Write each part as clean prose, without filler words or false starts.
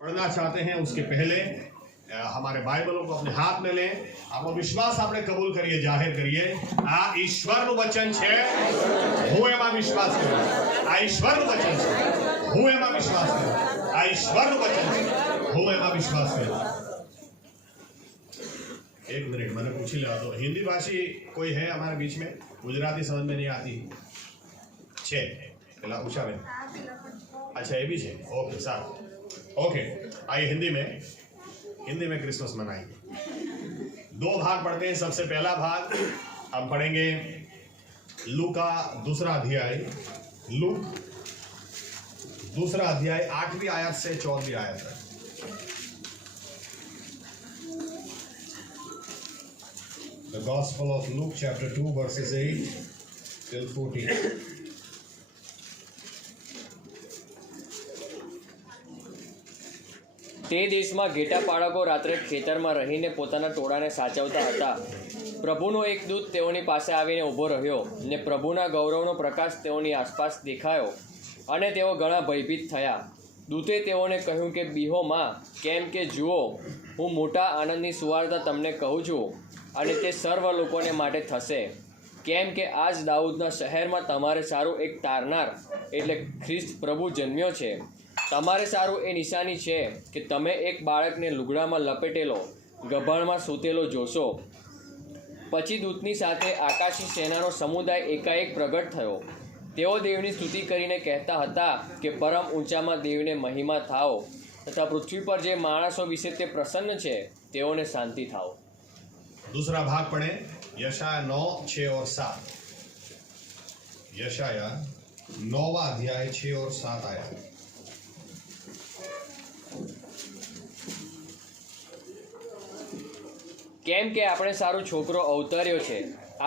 पढ़ना चाहते हैं उसके पहले हमारे बाइबलों को अपने हाथ में लें। आपको विश्वास आपने कबूल करिए, जाहिर करिए आ ईश्वरનું વચન છે, હું એમાં વિશ્વાસ કરું। આ ઈશ્વરનું વચન છે, હું એમાં વિશ્વાસ કરું। આ ઈશ્વરનું વચન છે, હું એમાં વિશ્વાસ કરું। एक मिनट मैंने पूछ ही लिया। तो हिंदी भाषी कोई है हमारे बीच में? गुजराती समझ में नहीं आती छे પેલા પૂછા બેન? अच्छा ये भी है, ओके साहब, ओके। आइए हिंदी में क्रिसमस मनाएंगे। दो भाग पढ़ते हैं। सबसे पहला भाग हम पढ़ेंगे लूका दूसरा अध्याय, लूक दूसरा अध्याय 8वीं आयत से 14वीं आयत तक। The Gospel of Luke chapter 2 verses 8 till 14. તે દેશમાં ઘેટા પાળકો રાત્રે ખેતરમાં રહીને પોતાના ટોળાને સાચવતા હતા। પ્રભુનો એક દૂત તેઓની પાસે આવીને ઊભો રહ્યો ને પ્રભુના ગૌરવનો પ્રકાશ તેઓની આસપાસ દેખાયો અને તેઓ ઘણા ભયભીત થયા। દૂતે તેઓને કહ્યું કે બીહો માં, કેમ કે જુઓ, હું મોટા આનંદની સુવાર્તા તમને કહું છું અને તે સર્વ લોકોને માટે થશે, કેમ કે આજ દાઉદના શહેરમાં તમારે સારું એક તારનાર એટલે ખ્રિસ્ત પ્રભુ જન્મ્યો છે। તમારે સારું એ નિશાની છે કે તમે એક બાળકને લુગડામાં લપેટેલો ગભાણમાં સૂતેલો જોશો। પછી દૂતની સાથે આકાશી સેનાનો સમુદાય એકાએક પ્રગટ થયો। તેઓ દેવની સ્તુતિ કરીને કહેતા હતા કે પરમ ઊંચામાં દેવને મહિમા થાઓ તથા પૃથ્વી પર જે માણસો વિશે તે પ્રસન્ન છે તેઓને શાંતિ થાઓ। दूसरा भाग पढ़े यशाया 9, 6 और 7। यशाया 9वां अध्याय 6 और 7 आया। કેમ કે આપણે સારું છોકરો અવતર્યો છે,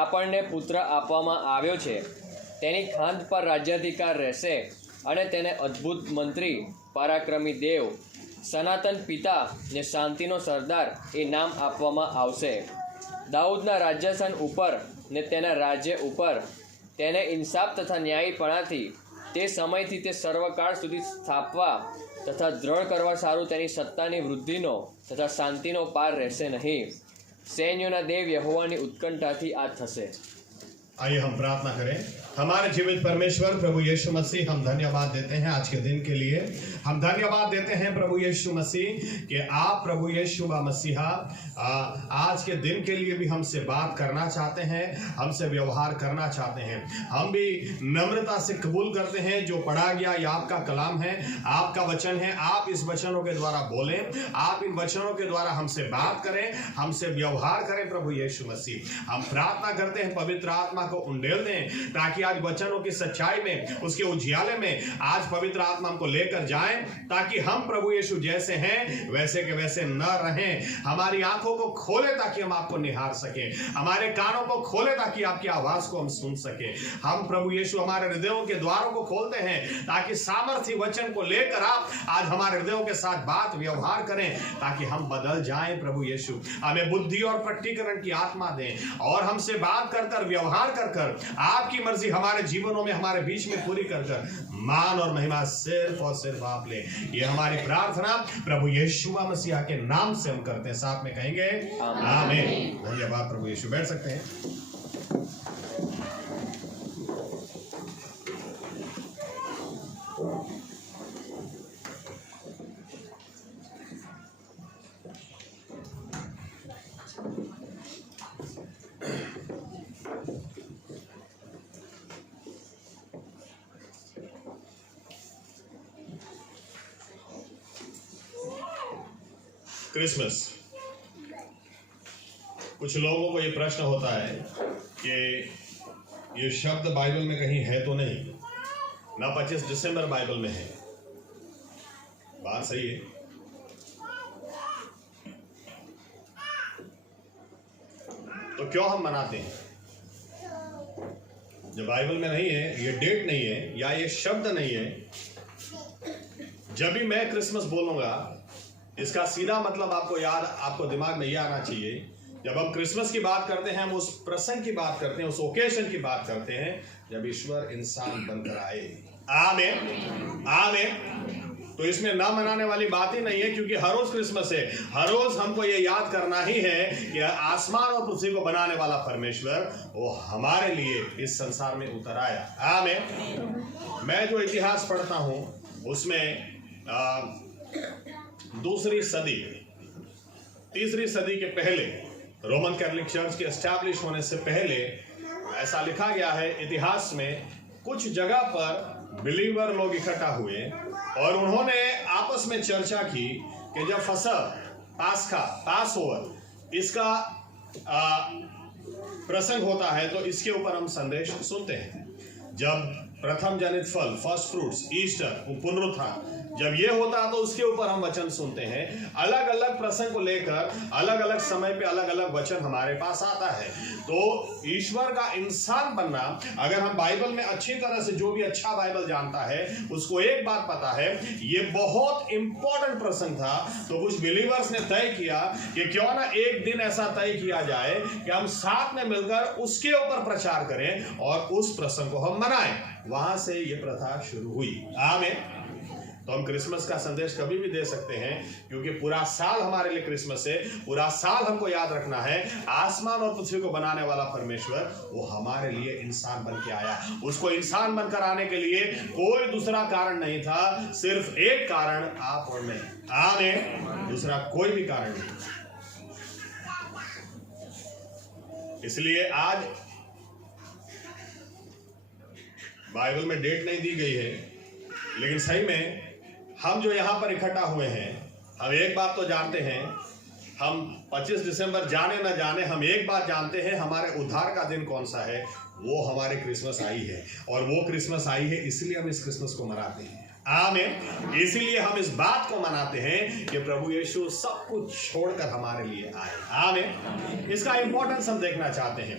આપણને પુત્ર આપવામાં આવ્યો છે, તેની ખાંદ પર રાજ્યાધિકાર રહેશે અને તેને અદ્ભુત મંત્રી, પરાક્રમી દેવ, સનાતન પિતા ને શાંતિનો સરદાર એ નામ આપવામાં આવશે। દાઉદના રાજ્યાસન ઉપર ને તેના રાજ્ય ઉપર તેને ઇન્સાફ તથા ન્યાયીપણાથી તે સમયથી તે સર્વકાળ સુધી સ્થાપવા તથા દ્રઢ કરવા સારું તેની સત્તાની વૃદ્ધિનો તથા શાંતિનો પાર રહેશે નહીં। सैन्यों देव यहोवानी उत्कंठाथी आ थसे। आइए हम प्रार्थना करें। हमारे जीवित परमेश्वर प्रभु यीशु मसीह, हम धन्यवाद देते हैं आज के दिन के लिए। हम धन्यवाद देते हैं प्रभु यीशु मसीह कि आप प्रभु यीशु मसीहा आज के दिन के लिए भी हमसे बात करना चाहते हैं, हमसे व्यवहार करना चाहते हैं। हम भी नम्रता से कबूल करते हैं जो पढ़ा गया ये आपका कलाम है, आपका वचन है। आप इस वचनों के द्वारा बोलें, आप इन वचनों के द्वारा हमसे बात करें, हमसे व्यवहार करें प्रभु यीशु मसीह। हम प्रार्थना करते हैं पवित्र आत्मा को उंडेल दें ताकि आज वचनों की सच्चाई में, उसके उजियाले में आज पवित्र आत्मा हमको लेकर जाए, ताकि हम प्रभु यीशु जैसे हैं वैसे के वैसे न रहें। हमारी आंखों को खोले ताकि हम आपको निहार सकें, हमारे कानों को खोले ताकि आपकी आवाज को हम सुन सकें। हम प्रभु यीशु हमारे हृदयों के द्वारों को खोलते हैं ताकि सामर्थ्य वचन को लेकर आप आज हमारे हृदयों के साथ बात व्यवहार करें ताकि हम बदल जाएं। प्रभु यीशु हमें बुद्धि और प्रकटीकरण की आत्मा दें और हमसे बात कर कर व्यवहार कर कर आपकी मर्जी हमारे जीवनों में, हमारे बीच में पूरी कर कर मान और महिमा सिर्फ और सिर्फ आप ले। ये हमारी प्रार्थना प्रभु यीशु मसीह के नाम से हम करते हैं, साथ में कहेंगे आमीन। धन्यवाद प्रभु यीशु। बैठ सकते हैं। क्रिसमस, कुछ लोगों को ये प्रश्न होता है कि ये शब्द बाइबल में कहीं है तो नहीं ना, 25 दिसंबर बाइबल में है। बात सही है, तो क्यों हम मनाते हैं? जब बाइबल में नहीं है, ये डेट नहीं है या ये शब्द नहीं है, जब भी मैं क्रिसमस बोलूंगा इसका सीधा मतलब आपको दिमाग में यह आना चाहिए जब हम क्रिसमस की बात करते हैं, हम उस प्रसंग की बात करते हैं, उस ओकेशन की बात करते हैं जब ईश्वर इंसान बनकर आए। आमीन आमीन। तो इसमें ना मनाने वाली बात ही नहीं है, क्योंकि हर रोज क्रिसमस है। हर रोज हमको ये याद करना ही है कि आसमान और पृथ्वी को बनाने वाला परमेश्वर वो हमारे लिए इस संसार में उतर आया। आमीन। मैं जो इतिहास पढ़ता हूं उसमें दूसरी सदी, तीसरी सदी के पहले, रोमन कैथोलिक चर्च के एस्टैब्लिश होने से पहले ऐसा लिखा गया है इतिहास में, कुछ जगह पर बिलीवर लोग इकट्ठा हुए और उन्होंने आपस में चर्चा की कि जब पास ओवर इसका प्रसंग होता है तो इसके ऊपर हम संदेश सुनते हैं। जब प्रथम जनित फल, फर्स्ट फ्रूट्स, ईस्टर, पुनरुत्थान, जब ये होता है तो उसके ऊपर हम वचन सुनते हैं। अलग अलग प्रसंग को लेकर अलग अलग समय पे अलग अलग वचन हमारे पास आता है। तो ईश्वर का इंसान बनना, अगर हम बाइबल में अच्छी तरह से, जो भी अच्छा बाइबल जानता है उसको एक बात पता है, ये बहुत इंपॉर्टेंट प्रसंग था। तो कुछ बिलीवर्स ने तय किया कि क्यों ना एक दिन ऐसा तय किया जाए कि हम साथ में मिलकर उसके ऊपर प्रचार करें और उस प्रसंग को हम मनाएं। वहां से ये प्रथा शुरू हुई। आमीन। तो हम क्रिसमस का संदेश कभी भी दे सकते हैं, क्योंकि पूरा साल हमारे लिए क्रिसमस है। पूरा साल हमको याद रखना है, आसमान और पृथ्वी को बनाने वाला परमेश्वर वो हमारे लिए इंसान बन के आया। उसको इंसान बनकर आने के लिए कोई दूसरा कारण नहीं था, सिर्फ एक कारण, आप और मैं। आमीन। दूसरा कोई भी कारण नहीं। इसलिए आज बाइबल में डेट नहीं दी गई है, लेकिन सही में हम जो यहां पर इकट्ठा हुए हैं, हम एक बात तो जानते हैं, हम 25 दिसंबर जाने न जाने, हम एक बात जानते हैं, हमारे उद्धार का दिन कौन सा है, वो हमारे क्रिसमस आई है। और वो क्रिसमस आई है इसलिए हम इस क्रिसमस को मनाते हैं। आमीन। इसीलिए हम इस बात को मनाते हैं कि प्रभु यीशु सब कुछ छोड़कर हमारे लिए आए। आमीन। इसका इंपॉर्टेंस हम देखना चाहते हैं।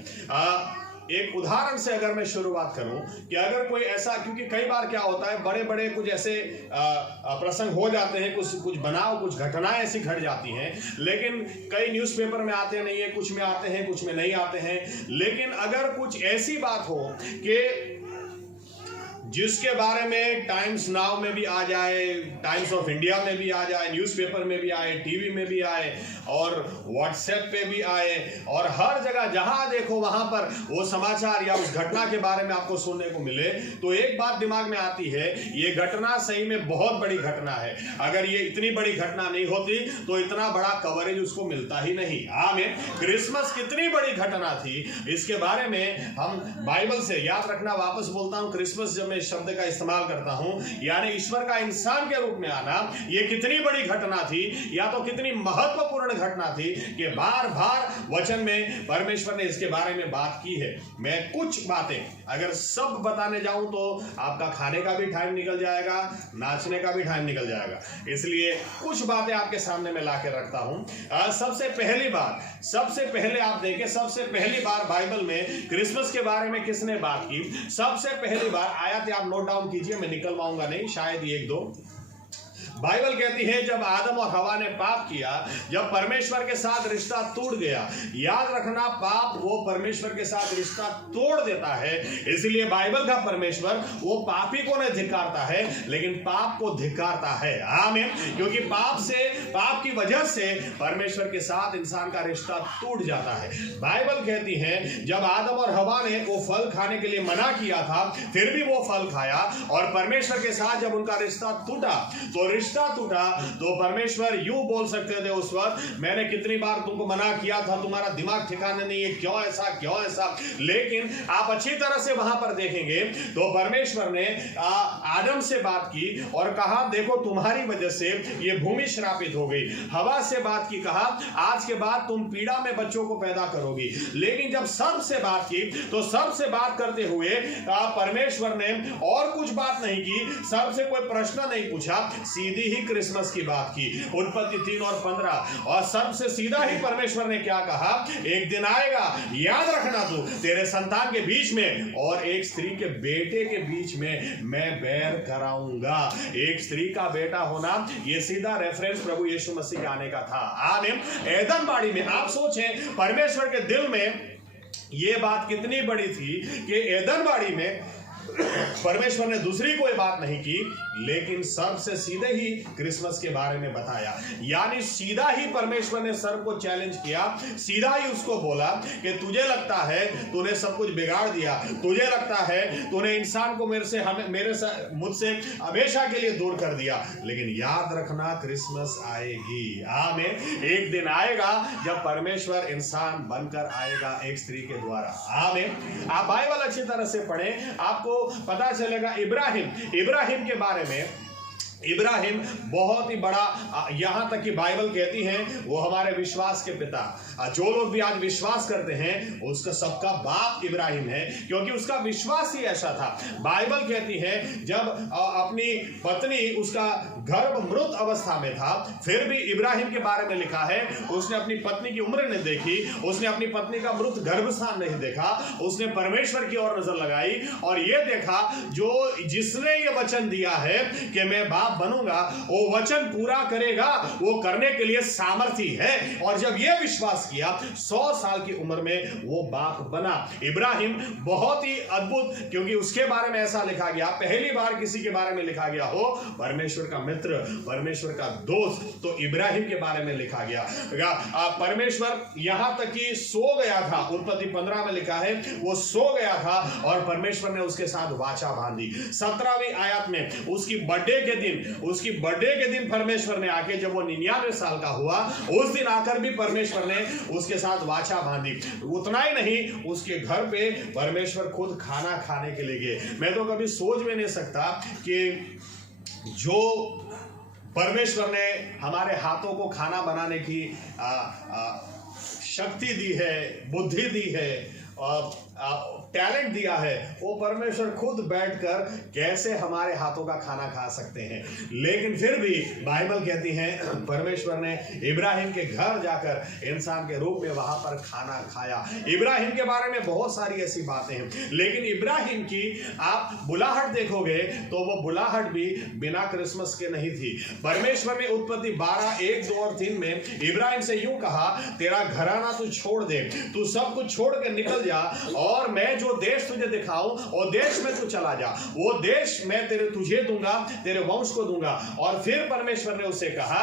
एक उदाहरण से अगर मैं शुरुआत करूं कि अगर कोई ऐसा, क्योंकि कई बार क्या होता है, बड़े बड़े कुछ ऐसे प्रसंग हो जाते हैं, कुछ घटनाएं ऐसी घट जाती हैं, लेकिन कई न्यूज़पेपर में आते नहीं है, कुछ में आते हैं, कुछ में नहीं आते हैं। लेकिन अगर कुछ ऐसी बात हो कि जिसके बारे में टाइम्स नाउ में भी आ जाए, टाइम्स ऑफ इंडिया में भी आ जाए, न्यूज़पेपर में भी आए, टीवी में भी आए और व्हाट्सएप पे भी आए, और हर जगह जहां देखो वहां पर वो समाचार या उस घटना के बारे में आपको सुनने को मिले, तो एक बात दिमाग में आती है, ये घटना सही में बहुत बड़ी घटना है। अगर ये इतनी बड़ी घटना नहीं होती तो इतना बड़ा कवरेज उसको मिलता ही नहीं। आमीन। क्रिसमस कितनी बड़ी घटना थी, इसके बारे में हम बाइबल से, याद रखना, वापस बोलता हूं, क्रिसमस जब मैं शब्द का इस्तेमाल करता हूं, यानी ईश्वर का इंसान के रूप में आना, ये कितनी बड़ी घटना थी, या तो कितनी महत्वपूर्ण घटना थी कि बार बार वचन में परमेश्वर ने इसके बारे में बात की है। मैं कुछ बातें अगर सब बताने जाऊं तो आपका खाने का भी टाइम निकल जाएगा, नाचने का भी टाइम निकल जाएगा, इसलिए कुछ बातें आपके सामने मैं लाकर रखता हूं। सबसे पहली बात, सबसे पहले आप देखें, सबसे पहली बार बाइबल में क्रिसमस के बारे में किसने बात की? सबसे पहली बार आयत आप नोट डाउन कीजिए, मैं निकलवाऊंगा नहीं, शायद एक दो। बाइबल कहती है जब आदम और हवा ने पाप किया, जब परमेश्वर के साथ रिश्ता टूट गया, याद रखना, पाप वो परमेश्वर के साथ रिश्ता तोड़ देता है। इसलिए बाइबल का परमेश्वर वो पापी को नहीं धिक्कारता है, लेकिन पाप को धिक्कारता है। आमीन। क्योंकि पाप की वजह से परमेश्वर के साथ इंसान का रिश्ता टूट जाता है। बाइबल कहती है जब आदम और हवा ने वो फल खाने के लिए मना किया था, फिर भी वो फल खाया, और परमेश्वर के साथ जब उनका रिश्ता टूटा तो परमेश्वर यूं बोल सकते थे उस वक्त, मैंने कितनी बार तुमको मना किया था, तुम्हारा दिमाग ठिकाने नहीं है, क्यों ऐसा। लेकिन आप अच्छी तरह से वहां पर देखेंगे तो परमेश्वर ने आदम से बात की और कहा देखो तुम्हारी वजह से ये भूमि श्रापित हो गई। हवा से बात की, कहा आज के बाद तुम पीड़ा में बच्चों को पैदा करोगी। लेकिन जब सर्प से बात की तो सर्प से बात करते हुए परमेश्वर ने और कुछ बात नहीं की, सर्प से कोई प्रश्न नहीं पूछा, सीधी ही क्रिसमस की बात की। उत्पत्ति 3 और 15, और सबसे सीधा ही परमेश्वर ने क्या कहा, एक दिन आएगा, याद रखना, तू तेरे संतान के बीच में और एक स्त्री के बेटे के बीच में मैं बैर कराऊंगा। एक स्त्री का बेटा होना यह सीधा रेफरेंस प्रभु यीशु मसीह के आने का था। आमीन। एदन बाड़ी में आप सोचें परमेश्वर के दिल में यह बात कितनी बड़ी थी कि एदन बाड़ी में परमेश्वर ने दूसरी कोई बात नहीं की, लेकिन सर्प से सीधे ही क्रिसमस के बारे में बताया। यानी सीधा ही परमेश्वर ने सर्प को चैलेंज किया, सीधा ही उसको बोला कि तुझे लगता है तूने सब कुछ बिगाड़ दिया, तुझे लगता है तूने इंसान को मुझसे हमेशा के लिए दूर कर दिया, लेकिन याद रखना क्रिसमस आएगी। आमीन। एक दिन आएगा जब परमेश्वर इंसान बनकर आएगा एक स्त्री के द्वारा। आमीन। आप बाइबल अच्छी तरह से पढ़ें, आपको पता चलेगा इब्राहिम के बारे में। इब्राहिम बहुत ही बड़ा, यहां तक कि बाइबल कहती है वो हमारे विश्वास के पिता। जो लोग भी आज विश्वास करते हैं उसका सबका बाप इब्राहिम है, क्योंकि उसका विश्वास ही ऐसा था। बाइबल कहती है जब अपनी पत्नी, उसका गर्भ मृत अवस्था में था, फिर भी इब्राहिम के बारे में लिखा है उसने अपनी पत्नी की उम्र नहीं देखी, उसने अपनी पत्नी का मृत गर्भस्थान नहीं देखा, उसने परमेश्वर की ओर नजर लगाई और ये देखा जिसने ये वचन दिया है कि मैं बाप बनूंगा, वो वचन पूरा करेगा, वो करने के लिए सामर्थी है। और जब ये विश्वास किया 100 साल की उम्र में वो बाप बना। इब्राहिम बहुत ही अद्भुत, क्योंकि उसके बारे में ऐसा लिखा गया, पहली बार किसी के बारे में लिखा गया हो परमेश्वर का मित्र, परमेश्वर का दोस्त, तो इब्राहिम के बारे में लिखा गया। परमेश्वर यहां तक कि सो गया था, उत्पत्ति 15 में लिखा है वो सो गया था और परमेश्वर ने उसके साथ वाचा बांधी। 17वीं आयत में उसकी बर्थडे के दिन परमेश्वर ने आके, जब वो 99 साल का हुआ, उस दिन आकर भी परमेश्वर ने उसके साथ वाचा बांधी। उतना ही नहीं, उसके घर पे परमेश्वर खुद खाना खाने के लिए गए। मैं तो कभी सोच भी नहीं सकता कि जो परमेश्वर ने हमारे हाथों को खाना बनाने की शक्ति दी है, बुद्धि दी है, टैलेंट दिया है, वो परमेश्वर खुद बैठकर कैसे हमारे हाथों का खाना खा सकते हैं। लेकिन फिर भी बाइबल कहती है परमेश्वर ने इब्राहिम के घर जाकर इंसान के रूप में वहां पर खाना खाया। इब्राहिम के बारे में बहुत सारी ऐसी बातें हैं, लेकिन इब्राहिम की आप बुलाहट देखोगे तो वो बुलाहट भी बिना क्रिसमस के नहीं थी। परमेश्वर ने उत्पत्ति 12, 1, 2 और 3 में इब्राहिम से यूं कहा, तेरा घराना तू छोड़ दे, तू सब कुछ छोड़ कर निकल जा और मैं जो देश तुझे दिखाऊं वो देश में तू चला जा, वो देश मैं तुझे दूंगा, तेरे वंश को दूंगा। और फिर परमेश्वर ने उसे कहा,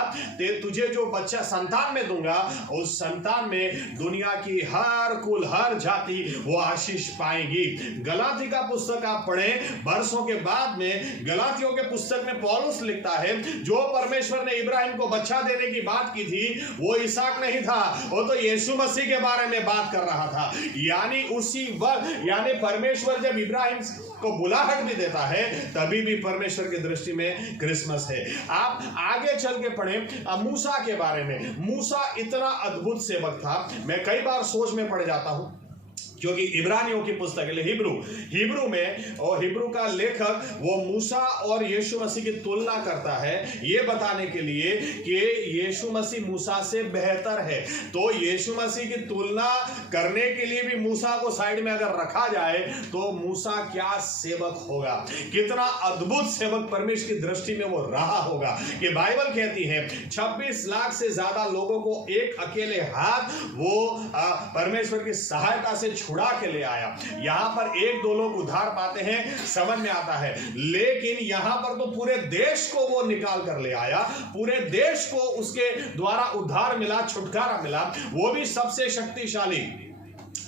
तुझे जो बच्चा संतान में दूंगा, उस संतान में दुनिया की हर कुल, हर जाति वो आशीष पाएगी। गलाती का पुस्तक आप पढ़ें, वर्षों के बाद में गलातियों के पुस्तक में पौलुस लिखता है, जो परमेश्वर ने इब्राहिम को बच्चा देने की बात की थी वो इसहाक नहीं था, वो तो यीशु मसीह के बारे में बात कर रहा था। यानी उसी वक्त, यानी परमेश्वर जब इब्राहिम को बुलाहट भी देता है तभी भी परमेश्वर की दृष्टि में क्रिसमस है। आप आगे चल के पढ़ें मूसा के बारे में। मूसा इतना अद्भुत सेवक था, मैं कई बार सोच में पड़ जाता हूं, क्योंकि इब्रानियों की पुस्तक हिब्रू में, और हिब्रू का लेखक वो मूसा और यीशु मसीह की तुलना करता है ये बताने के लिए कि यीशु मसीह मूसा से बेहतर है। तो यीशु मसीह की तुलना करने के लिए भी मूसा को साइड में अगर रखा जाए तो मूसा क्या सेवक होगा, कितना अद्भुत सेवक परमेश्वर की दृष्टि में वो रहा होगा। कि बाइबल कहती है 26 लाख से ज्यादा लोगों को एक अकेले हाथ वो परमेश्वर की सहायता से छुड़ा के ले आया। यहां पर 1-2 लोग उद्धार पाते हैं, समझ में आता है, लेकिन यहां पर तो पूरे देश को वो निकाल कर ले आया, पूरे देश को उसके द्वारा उद्धार मिला, छुटकारा मिला, वो भी सबसे शक्तिशाली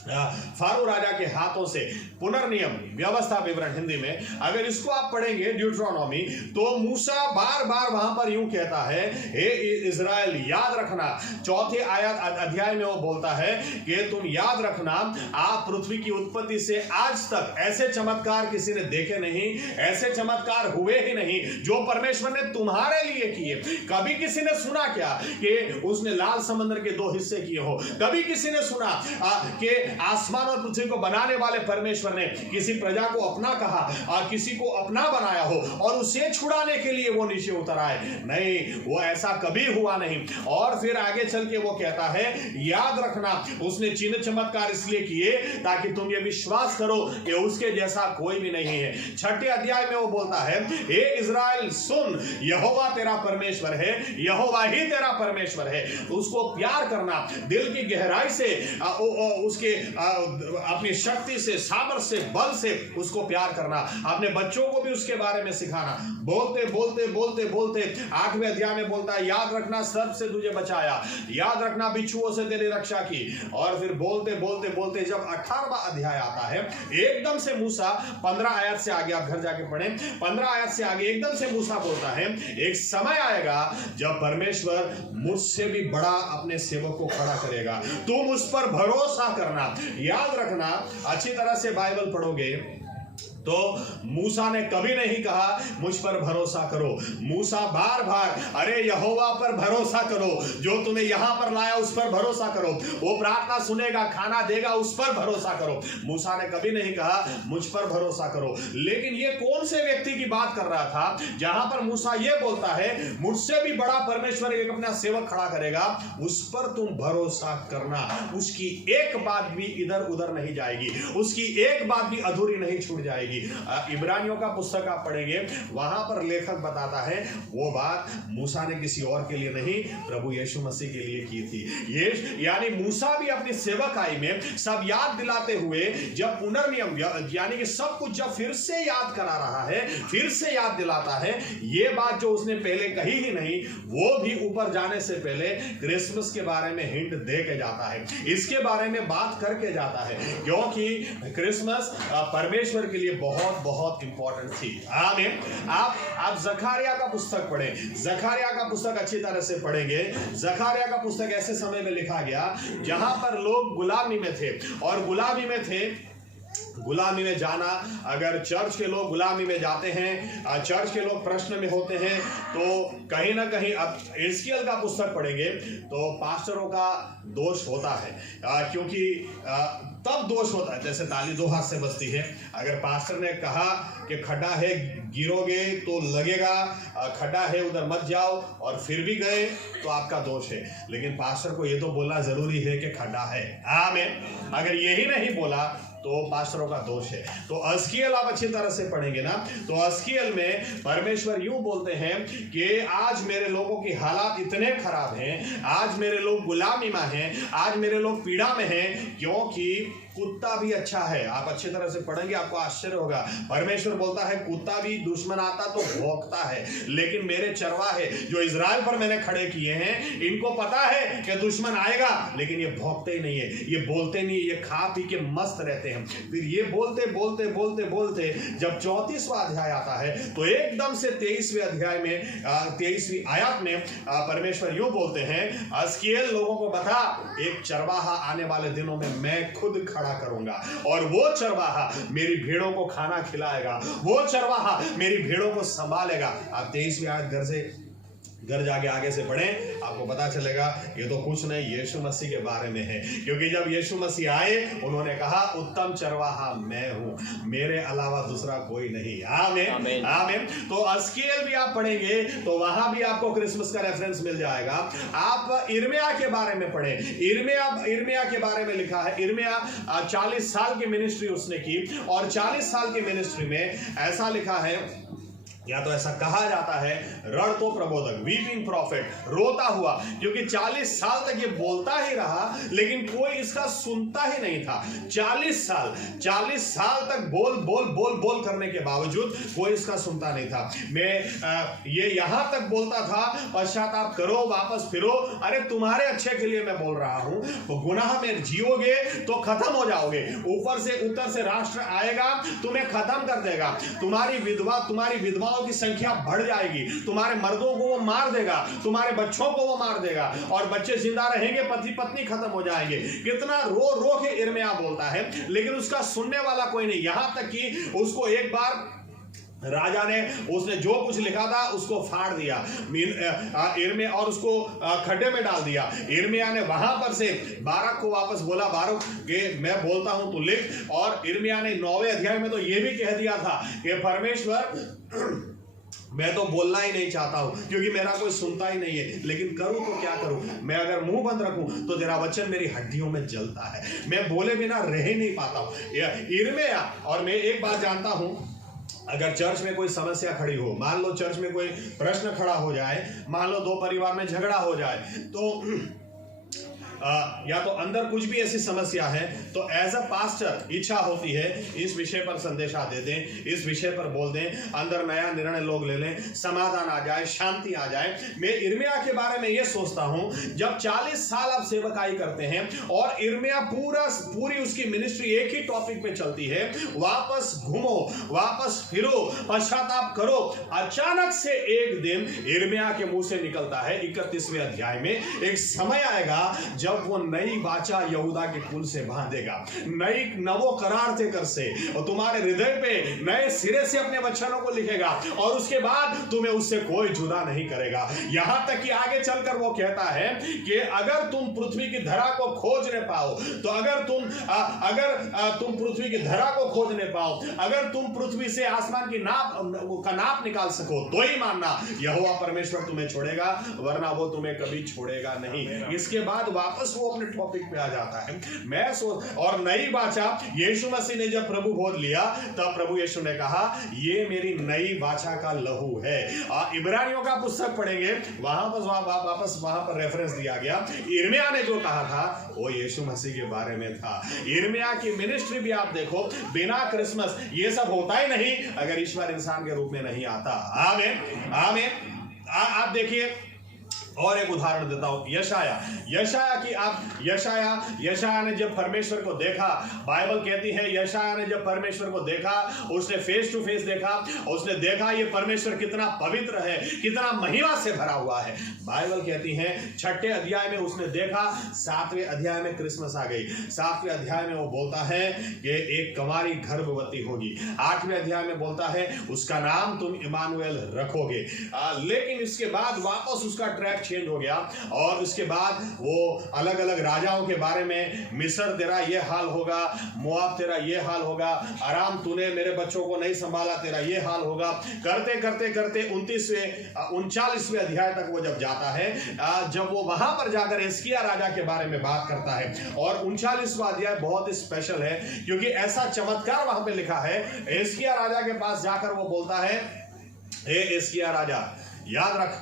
फारो राजा के हाथों से। पुनर्नियम व्यवस्था विवरण हिंदी में अगर इसको आप पढ़ेंगे ड्यूट्रोनॉमी, तो मूसा बार बार वहां पर यूं कहता है, हे इज़राइल याद रखना। 4थे अध्याय में वो बोलता है कि तुम याद रखना, आप पृथ्वी की उत्पत्ति से आज तक ऐसे चमत्कार किसी ने देखे नहीं, ऐसे चमत्कार हुए ही नहीं जो परमेश्वर ने तुम्हारे लिए किए। कभी किसी ने सुना क्या कि उसने लाल समंदर के 2 हिस्से किए हो? कभी किसी ने सुना कि आसमान और पृथ्वी को बनाने वाले परमेश्वर ने किसी प्रजा को अपना कहा और किसी को अपना बनाया हो और उसे छुड़ाने के लिए वो नीचे उतर आए? नहीं, वो ऐसा कभी हुआ नहीं। और फिर आगे चल के वो कहता है, याद रखना उसने चिन्ह चमत्कार इसलिए किए ताकि तुम ये विश्वास करो कि उसके जैसा कोई भी नहीं है। 6ठे अध्याय में वो बोलता है, हे इज़राइल सुन, यहोवा तेरा परमेश्वर है, यहोवा ही तेरा परमेश्वर है। उसको प्यार करना, दिल की गहराई से उसके अपनी शक्ति से, सामर्थ्य से, बल से उसको प्यार करना, अपने बच्चों को भी उसके बारे में सिखाना। बोलते बोलते बोलते बोलते 8वें अध्याय में बोलता है, याद रखना सर्प से तुझे बचाया, याद रखना बिच्छुओं से तेरी रक्षा की। और फिर बोलते बोलते बोलते जब 18वां अध्याय आता है, एकदम से मूसा 15 आयत से आगे, आप घर जाके पढ़ें, 15 आयत से आगे एकदम से मूसा बोलता है, एक समय आएगा जब परमेश्वर मुझसे भी बड़ा अपने सेवक को खड़ा करेगा, तुम उस पर भरोसा करना। याद रखना, अच्छी तरह से बाइबल पढ़ोगे तो मूसा ने कभी नहीं कहा मुझ पर भरोसा करो। मूसा बार बार, अरे यहोवा पर भरोसा करो, जो तुम्हें यहां पर लाया उस पर भरोसा करो, वो प्रार्थना सुनेगा, खाना देगा, उस पर भरोसा करो। मूसा ने कभी नहीं कहा मुझ पर भरोसा करो। लेकिन ये कौन से व्यक्ति की बात कर रहा था जहां पर मूसा ये बोलता है मुझसे भी बड़ा परमेश्वर एक अपना सेवक खड़ा करेगा, उस पर तुम भरोसा करना, उसकी एक बात भी इधर उधर नहीं जाएगी, उसकी एक बात भी अधूरी नहीं छूट जाएगी। इब्रानियों का पुस्तक आप पढ़ेंगे, वहां पर लेखक बताता है वो बात मूसा ने किसी और के लिए नहीं, प्रभु यीशु मसीह के लिए की थी। ये यानी मूसा भी अपनी सेवकाई में सब याद दिलाते हुए, जब पुनर्नियम यानी कि सब कुछ जब फिर से याद करा रहा है, फिर से याद दिलाता है, ये बात जो उसने पहले कही ही नहीं, वो भी ऊपर जाने से पहले क्रिसमस के बारे में हिंट दे के जाता है, इसके बारे में बात करके जाता है, क्योंकि क्रिसमस परमेश्वर के लिए बहुत बहुत इंपॉर्टेंट थी। आमीन। आप जकरिया का पुस्तक पढ़ें, जकरिया का पुस्तक अच्छी तरह से पढ़ेंगे। जकरिया का पुस्तक ऐसे समय में लिखा गया जहां पर लोग गुलामी में थे, और गुलामी में थे, गुलामी में जाना, अगर चर्च के लोग गुलामी में जाते हैं, चर्च के लोग प्रश्न में होते हैं, तो कहीं ना कहीं, अब एजकियल का पुस्तक पढ़ेंगे तो पास्टरों का दोष होता है, क्योंकि तब दोष होता है, जैसे ताली दो हाथ से बजती है, अगर पास्टर ने कहा कि खड्डा है गिरोगे तो लगेगा, खड्डा है उधर मत जाओ, और फिर भी गए तो आपका दोष है। लेकिन पास्टर को ये तो बोलना जरूरी है कि खड्डा है। आमीन। अगर यही नहीं बोला तो पास्टरों का दोष है। तो अस्कियल आप अच्छी तरह से पढ़ेंगे ना, तो अस्कियल में परमेश्वर यूं बोलते हैं कि आज मेरे लोगों की हालात इतने खराब हैं, आज मेरे लोग गुलामी में हैं, आज मेरे लोग पीड़ा में हैं, क्योंकि कुत्ता भी अच्छा है। आप अच्छी तरह से पढ़ेंगे आपको आश्चर्य होगा, परमेश्वर बोलता है कुत्ता भी दुश्मन आता तो भौंकता है, लेकिन मेरे चरवाहे जो इजराइल पर मैंने खड़े किए हैं, इनको पता है कि दुश्मन आएगा, लेकिन ये भौंकते ही नहीं है, ये बोलते नहीं, ये खा पी के मस्त रहते हैं। फिर ये बोलते बोलते बोलते बोलते जब 34वां अध्याय आता है, तो एकदम से 23वें अध्याय में 23वीं आयत में परमेश्वर यूं बोलते हैं, अस्कियल लोगों को बता, एक चरवाहा आने वाले दिनों में मैं खुद खड़ा करूंगा, और वो चरवाहा मेरी भेड़ों को खाना खिलाएगा, वो चरवाहा मेरी भेड़ों को संभालेगा। आप 23वीं आयत घर जाके आगे से पढ़ें, आपको पता चलेगा ये तो कुछ नहीं, यीशु मसीह के बारे में है, क्योंकि जब यीशु मसीह आए उन्होंने कहा उत्तम चरवाहा मैं हूं, मेरे अलावा दूसरा कोई नहीं। आमीन। आमीन। तो अस्कियल भी आप पढ़ेंगे तो वहां भी आपको क्रिसमस का रेफरेंस मिल जाएगा। आप इर्मिया के बारे में पढ़ें, इर्मिया के बारे में लिखा है, इर्मिया 40 साल की मिनिस्ट्री उसने की, और 40 साल की मिनिस्ट्री में ऐसा लिखा है, या तो ऐसा कहा जाता है, रण तो प्रबोधक, वीपिंग प्रॉफिट, रोता हुआ, क्योंकि 40 साल तक ये बोलता ही रहा, लेकिन कोई इसका सुनता ही नहीं था। 40 साल तक बोल बोल बोल बोल करने के बावजूद कोई इसका सुनता नहीं था। मैं ये यहां तक बोलता था, पश्चाताप करो, वापस फिरो, अरे तुम्हारे अच्छे के लिए मैं बोल रहा हूं, तो गुनाह में जियोगे तो खत्म हो जाओगे, ऊपर से उत्तर से राष्ट्र आएगा तुम्हें खत्म कर देगा, तुम्हारी विधवाओं की संख्या बढ़ जाएगी, तुम्हारे मर्दों को वो मार देगा, तुम्हारे बच्चों को वो मार देगा, और बच्चे जिंदा रहेंगे, पति पत्नी खत्म हो जाएंगे। कितना रो रो के इर्मिया बोलता है, लेकिन उसका सुनने वाला कोई नहीं। यहां तक कि उसको एक बार राजा ने, उसने जो कुछ लिखा था उसको फाड़ दिया इर्मिया, और उसको खड्डे में डाल दिया। इर्मिया ने वहां पर से बारक को वापस बोला, बारक के मैं बोलता हूं तू लिख, और इर्मिया ने 9वें अध्याय में तो यह भी कह दिया था कि परमेश्वर मैं तो बोलना ही नहीं चाहता हूं, क्योंकि मेरा कोई सुनता ही नहीं है, लेकिन करूं तो क्या करूं, मैं अगर मुंह बंद रखूं तो तेरा वचन मेरी हड्डियों में जलता है, मैं बोले बिना रह ही नहीं पाता हूं। इर्मिया, और मैं एक बात जानता हूं, अगर चर्च में कोई समस्या खड़ी हो, मान लो चर्च में कोई प्रश्न खड़ा हो जाए, मान लो 2 परिवार में झगड़ा हो जाए, तो या तो अंदर कुछ भी ऐसी समस्या है तो एज अ पास्टर इच्छा होती है इस विषय पर संदेशा दे दें, इस विषय पर बोल दें, अंदर नया निर्णय लोग ले लें, समाधान आ जाए, शांति आ जाए। मैं इर्मिया के बारे में यह सोचता हूं, जब 40 साल आप सेवकाई करते हैं और इर्मिया पूरी उसकी मिनिस्ट्री एक ही टॉपिक पे चलती है, वापस घूमो, वापस फिरो, पश्चाताप करो। अचानक से एक दिन इर्मिया के मुंह से निकलता है 31वें अध्याय में, एक समय आएगा जब वो नई वाचा यहूदा के कुल से बांधेगा, नई नवो करार थे कर से, और तुम्हारे हृदय पे नए सिरे से अपने वचनों को लिखेगा और उसके बाद तुम्हें उससे कोई जुदा नहीं करेगा। यहां तक कि आगे चलकर वो कहता है कि अगर तुम पृथ्वी की धरा को खोजने पाओ, तो अगर तुम पृथ्वी की धरा को खोजने पाओ, अगर तुम पृथ्वी से आसमान की नाप निकाल सको, तो ही मानना यहोवा परमेश्वर तुम्हें छोड़ेगा, वरना वो तुम्हें कभी छोड़ेगा नहीं। इसके बाद वापस वो अपने टॉपिक पे आ जाता है। और नई वाचा यीशु मसीह ने जब प्रभु बोध लिया, तब प्रभु यीशु ने कहा ये मेरी नई वाचा का लहू है। इब्रानियों का पुस्तक पढ़ेंगे, वापस वहां पर रेफरेंस दिया गया। इर्मिया ने जो कहा था वो यीशु मसीह के बारे में था। इर्मिया की मिनिस्ट्री भी आप देखो, बिना क्रिसमस ये सब होता ही नहीं अगर ईश्वर इंसान के रूप में नहीं आता। आमीन आमीन। आप देखिए, और एक उदाहरण देता हूं, यशाया ने जब परमेश्वर को देखा, बाइबल कहती है यशाया ने जब परमेश्वर को देखा, उसने फेस टू फेस देखा, उसने देखा ये परमेश्वर कितना पवित्र है, कितना महिमा से भरा हुआ है। बाइबल कहती है 6ठे अध्याय में उसने देखा, 7वें अध्याय में क्रिसमस आ गई। 7वें अध्याय में वो बोलता है कि एक कुंवारी गर्भवती होगी। 8वें अध्याय में बोलता है उसका नाम तुम इमानुएल रखोगे। लेकिन इसके बाद वापस उसका ट्रैक चेंज हो गया और उसके बाद वो अलग अलग राजाओं के बारे में, मिस्र तेरा ये हाल होगा, मोआब तेरा ये हाल होगा, अराम तूने मेरे बच्चों को नहीं संभाला, तेरा ये हाल होगा, करते करते करते 39वें अध्याय तक वो जब जाता है, जब वो वहां पर जाकर हिजकिय्याह राजा के बारे में बात करता है। और 39वां अध्याय बहुत ही स्पेशल है क्योंकि ऐसा चमत्कार वहां पे लिखा है। हिजकिय्याह राजा के पास जाकर वो बोलता है, हे हिजकिय्याह राजा, याद रख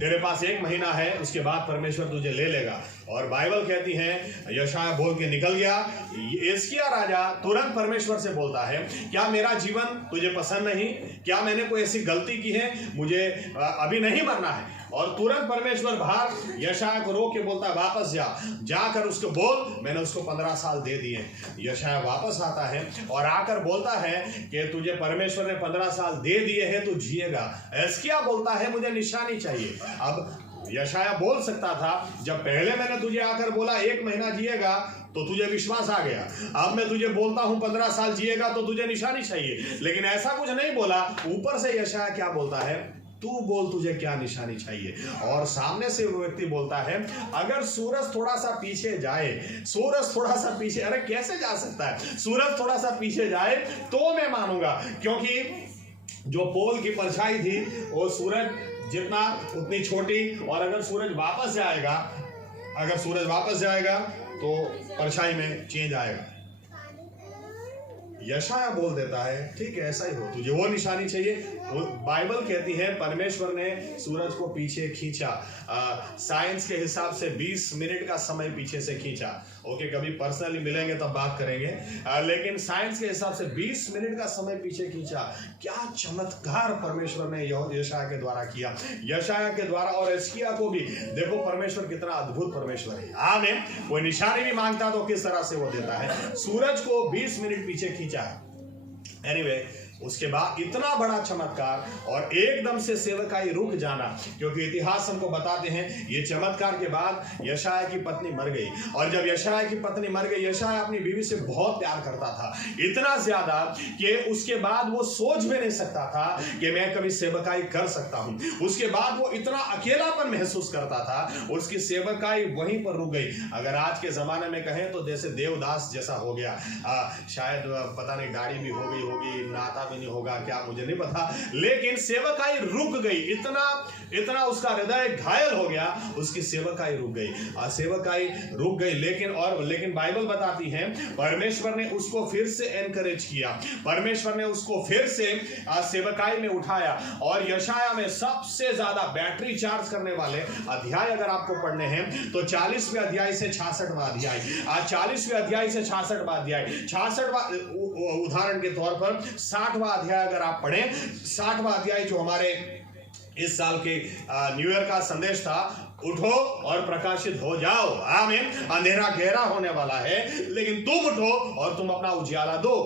तेरे पास 1 महीना है, उसके बाद परमेश्वर तुझे ले लेगा। और बाइबल कहती है यशाया बोल के निकल गया। हिजकिय्याह राजा तुरंत परमेश्वर से बोलता है, क्या मेरा जीवन तुझे पसंद नहीं? क्या मैंने कोई ऐसी गलती की है? मुझे अभी नहीं मरना है। और तुरंत परमेश्वर बाहर यशाया को रोक के बोलता है, वापस जाकर उसको बोल मैंने उसको 15 साल दे दिए। यशाया वापस आता है और आकर बोलता है कि तुझे परमेश्वर ने 15 साल दे दिए हैं, तू जिएगा। हिजकिय्याह बोलता है मुझे निशानी चाहिए। अब यशाया बोल सकता था, जब पहले मैंने तुझे आकर बोला 1 महीना जिएगा तो तुझे विश्वास आ गया, अब मैं तुझे बोलता हूं 15 साल जिएगा तो तुझे निशानी चाहिए। लेकिन ऐसा कुछ नहीं बोला। ऊपर से यशाया क्या बोलता है, तू बोल तुझे क्या निशानी चाहिए। और सामने से वो व्यक्ति बोलता है, अगर सूरज थोड़ा सा पीछे जाए, सूरज थोड़ा सा पीछे, अरे कैसे जा सकता है? सूरज थोड़ा सा पीछे जाए तो मैं मानूंगा, क्योंकि जो पोल की परछाई थी वो सूरज जितना उतनी छोटी, और अगर सूरज वापस जाएगा तो परछाई में चेंज आएगा। यशाया बोल देता है ठीक है ऐसा ही हो, तुझे वो निशानी चाहिए। बाइबल कहती है परमेश्वर ने सूरज को पीछे खींचा, साइंस के हिसाब से 20 मिनट का समय पीछे से खींचा। ओके, कभी पर्सनली मिलेंगे तब बात करेंगे, लेकिन साइंस के हिसाब से 20 मिनट का समय पीछे खींचा। क्या चमत्कार परमेश्वर ने यशाया के द्वारा किया, यशाया के द्वारा। और हिजकिय्याह को भी देखो परमेश्वर कितना अद्भुत परमेश्वर है। आमीन। कोई निशानी भी मांगता तो किस तरह से वो देता है। सूरज को 20 मिनट पीछे खींचा है। एनीवे, उसके बाद इतना बड़ा चमत्कार और एकदम से सेवकाई रुक जाना, क्योंकि इतिहास हमको बताते हैं ये चमत्कार के बाद यशाया की पत्नी मर गई। और जब यशाया की पत्नी मर गई, यशाया अपनी बीवी से बहुत प्यार करता था, इतना ज्यादा कि उसके बाद वो सोच भी नहीं सकता था कि मैं कभी सेवकाई कर सकता हूं। उसके बाद वो इतना अकेलापन महसूस करता था, उसकी सेवकाई वहीं पर रुक गई। अगर आज के जमाने में कहें तो जैसे देवदास जैसा हो गया। शायद पता नहीं दाढ़ी भी हो गई होगी, नाता भी नहीं होगा क्या मुझे नहीं पता, लेकिन सेवकाई रुक गई। इतना उसका हृदय घायल हो गया, उसकी सेवकाई रुक गई, सेवकाई रुक गई। लेकिन बाइबल बताती है परमेश्वर ने उसको फिर से एनकरेज किया, परमेश्वर ने उसको फिर से सेवकाई में उठाया। और यशाया में सबसे ज्यादा बैटरी चार्ज करने वाले अध्याय अगर आपको पढ़ने हैं तो 40वें अध्याय से 66वां अध्याय, 40वें अध्याय से 66वां अध्याय, 66वां उदाहरण के तौर पर 60वां अध्याय अगर आप पढ़ें, 60वां अध्याय जो हमारे इस साल के न्यू ईयर का संदेश था, उठो और प्रकाशित हो जाओ, आमीन। अंधेरा गहरा होने वाला है लेकिन तुम उठो और तुम अपना उजियाला दो।